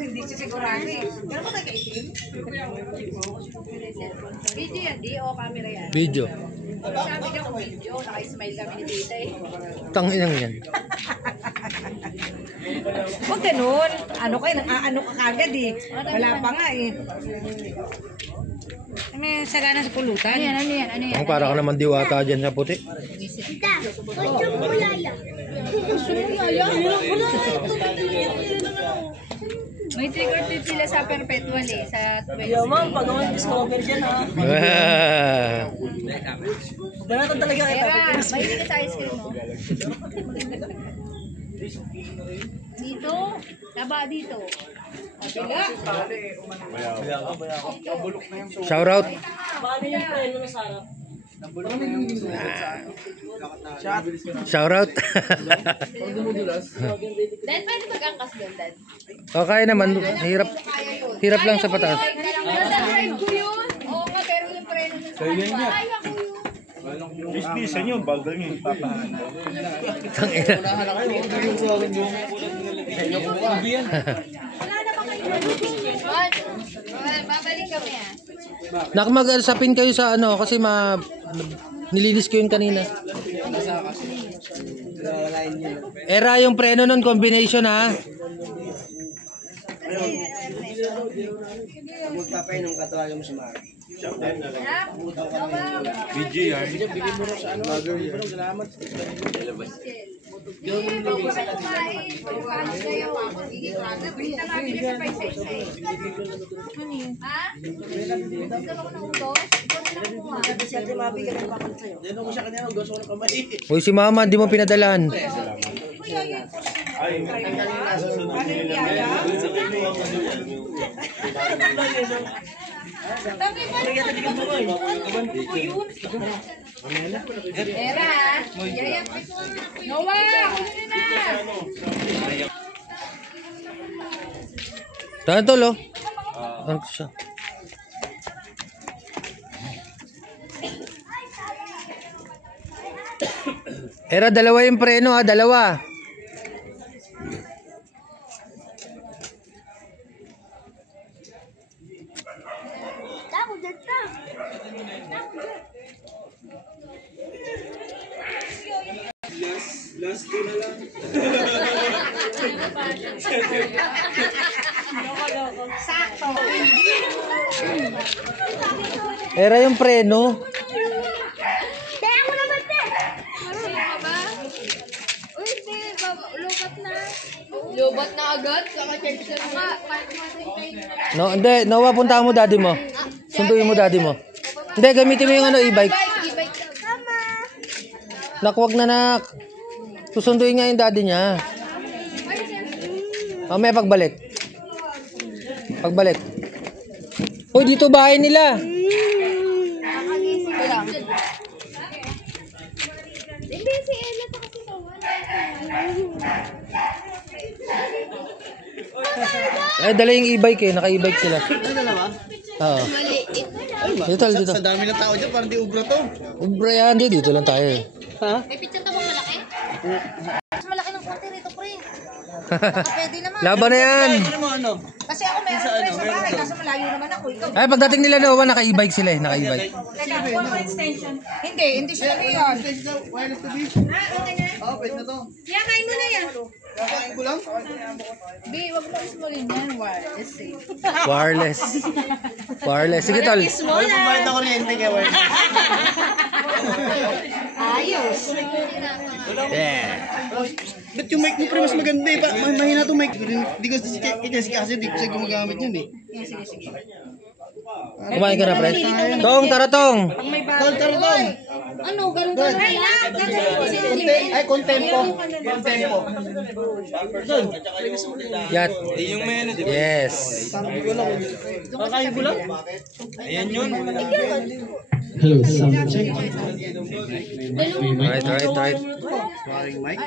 Hindi siya sigurado eh. Pero ba nagkaitim? Video yan, di o camera yan. Video. Sabi niya kung video, naka-smile kami ni Tita eh. Tanginang yan. Huwag ganun. Ano kayo, ano ka kagad eh. Wala pa nga eh. Ano yung sagana sa pulutan? Ano yan, ano yan, ano yan? Ang para ka naman diwata dyan sa puti. May trick or treat sila sa perpetual eh, sa 12. Yo, ma'am, pag ako discover dyan, ha? Ganatan talaga kita. Tera, mahilig ka sa ice cream mo. Dito, taba dito. Kabila. Shout out. Paano yung preno na sarap? Shout out. Dad, pwede mag-angkas doon, Dad? Okay naman. Hirap lang sa pataas. Nasa-drive ko yun. Oo nga, pero yung preno nun sa kanila. Kaya ko yun. Bisan nyo, bagal nyo yung papahan. Tangina. Babalik kami ah. Nakamagasapin kayo sa ano kasi nilinis ko yun kanina. Era yung preno nun, combination ha. Magpapainom ka tawagan mo si Mara. BG yan. Uy, si mama, hindi mo pinadalan. Era, Noah, kunin na. Saan to, lo? Ano siya? Era, dalawa yung preno ha, dalawa. Last two na lang. Sakto. Era yung preno. Lobat na agad, kaka-charge na nga. No, hindi, Noah, punta mo daddy mo. Sunduin mo daddy mo. Hindi, gamitin mo yung ano, e-bike. E-bike daw. Nakwag na nak. Susunduin nga yung daddy niya. Mamaya pagbalik. Pagbalik. Uy, dito bahay nila. Nakagising ko lang. Hindi, si Ella pa kasi Eh, dala yung e-bike eh. Naka-e-bike sila. Ano dalawa? Oo. maliit. Dito, dito. Sa dami ng tao dyan, parang di ubra to. Ubra yan, dito lang tayo eh. Ha? May picture ka bang malaki? Mas malaki ng konti rito, pre. Pwede naman. Laban na yan. Ano mo ano? Kasi ako meron friends sa bahay, kaso malayo naman ako. Ikaw, Ay, pagdating nila Noah, naka-e-bike sila eh. Naka-e-bike. teka, kuha ko extension. Hindi siya na yun. Wireless to be? Oo, pwede na to. Kaya kain mo na yan. Kakain ko lang? Di, wag mo ismulin yan. Wireless eh. Wireless. Wireless. Sige, tol. Wala pang bayad na kuryente kaya wireless. Ayos. Yeah. Ba't yung mic mo pre mas maganda eh? Mahina itong mic. Hindi ko i-test kasi di ko siya gumagamit yun eh. Kumain ka na, pre? Tong, tara tong. Tol, tara tol! Ano, ganun ka na lang. Ay, contempo. Contempo. Tol, Yat. Yung may ano, Yes. kakain ko lang? ayan yun. Right, right, right. Waring mic?